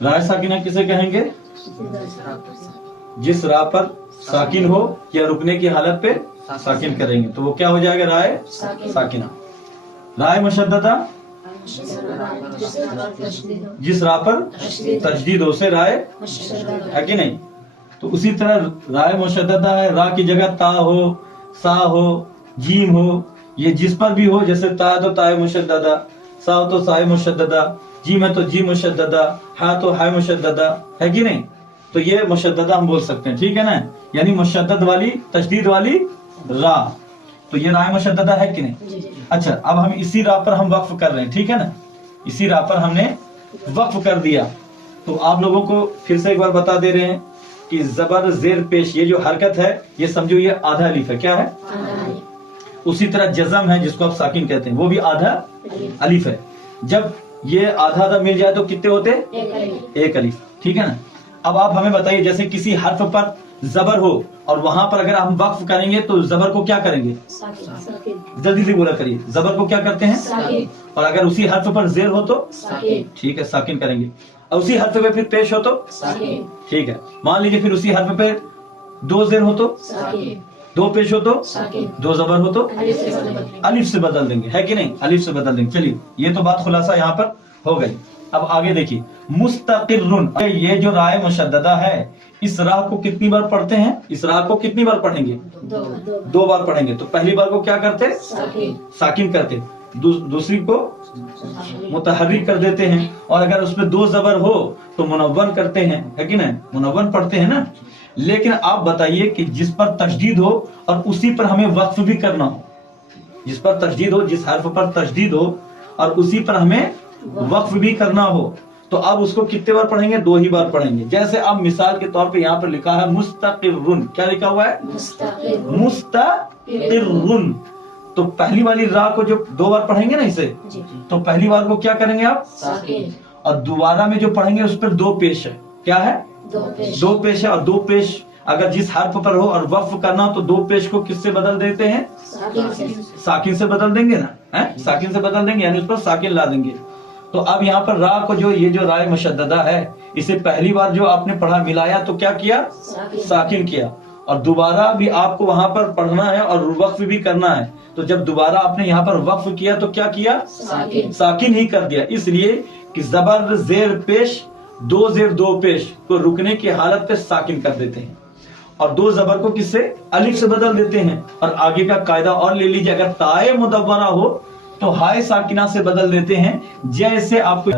राय साकिना किसे कहेंगे? जिस रा पर साकिन हो या रुकने की हालत पे साकिन करेंगे तो वो क्या हो जाएगा? राय साकिना। राय मुशद्ददा जिस रा पर तशदीद हो से राय है कि नहीं? तो उसी तरह राय मुशद्ददा है, रा की जगह ता हो, सा हो, जीम हो, ये जिस पर भी हो, जैसे ता है तो ताए मुशद्ददा, सा हो तो साए मुशद्ददा, जीम है तो जी मुशद्ददा, हा तो हाय मुशद्ददा, है कि नहीं? तो ये मुशद्ददा हम बोल सकते हैं, ठीक है ना? यानी मुशद्दद वाली तशदीद वाली रा, तो ये राय मुशद्ददा है कि नहीं? अच्छा, अब हम इसी रा पर हम वक्फ कर रहे हैं, ठीक है ना? इसी रा पर हमने वक्फ कर दिया, तो आप लोगों को फिर से एक बार बता दे रहे हैं कि जबर जेर पेश ये जो हरकत है ये समझो ये आधा अलिफ है। क्या है? उसी तरह जज़म है जिसको आप साकिन कहते हैं, वो भी आधा अलिफ है। जब ये आधा आधा मिल जाए तो कितने होते? एक अलिफ, ठीक है ना? अब आप हमें बताइए, जैसे किसी हर्फ पर जबर हो और वहां पर अगर हम वक्फ करेंगे तो जबर को क्या करेंगे? जल्दी से बोला करिए, जबर को क्या करते हैं? और अगर उसी हर्फ पर जेर हो तो ठीक है साकिन करेंगे, और उसी हर्फ पे फिर पेश हो तो ठीक है। मान लीजिए फिर उसी हर्फ पे दो जेर हो तो, दो पेश हो तो, दो जबर हो तो अलिफ से बदल देंगे, है कि नहीं? अलिफ से बदल देंगे। चलिए, ये तो बात खुलासा यहाँ पर हो गई। अब आगे देखिए, मुस्तकिर्रुन, ये जो राय मुशद्ददा है इस रा को कितनी बार पढ़ते हैं? इस रा को कितनी बार पढ़ेंगे? दो बार पढ़ेंगे। तो पहली बार को क्या करते? साकिन करते, दूसरी को मुतहर्रिक कर देते हैं, और अगर उसमें दो जबर हो तो मुनव्वन करते हैं, है कि नहीं? मुनव्वन पढ़ते हैं ना। लेकिन आप बताइए कि जिस पर तशदीद हो और उसी पर हमें वक्फ भी करना हो, जिस पर तशदीद हो, जिस हर्फ पर तशदीद हो और उसी पर हमें वक्फ भी करना हो, तो अब उसको कितने बार पढ़ेंगे? दो ही बार पढ़ेंगे। जैसे अब मिसाल के तौर पे यहाँ पर लिखा है मुस्तकिर्रुन, क्या लिखा हुआ है? मुस्तकिर्रुन। तो पहली वाली रा को जो दो बार पढ़ेंगे ना इसे, तो पहली बार को क्या करेंगे आप? और दोबारा में जो पढ़ेंगे उस पर दो पेश है। क्या है? दो पेश है। और दो पेश अगर जिस हर्फ पर हो और वक्फ करना हो तो दो पेश को किससे बदल देते हैं? साकिन से बदल देंगे ना, है? साकिन से बदल देंगे, यानी उस पर साकिन ला देंगे। तो अब यहाँ पर रा को जो ये जो राय मुशद्ददा है इसे पहली बार जो आपने पढ़ा मिलाया तो क्या किया? साकिन किया। और दोबारा भी आपको वहां पर पढ़ना है और वक्फ भी करना है, तो जब दोबारा आपने यहाँ पर वक्फ किया तो क्या किया? साकिन ही कर दिया। इसलिए कि जबर जेर पेश, दो जेर दो पेश को रुकने की हालत पे साकिन कर देते हैं, और दो जबर को किससे? अलिफ से बदल देते हैं। और आगे का कायदा और ले लीजिए, अगर ताए मुदव्वरा हो तो हाय साकिना से बदल देते हैं। जैसे आपको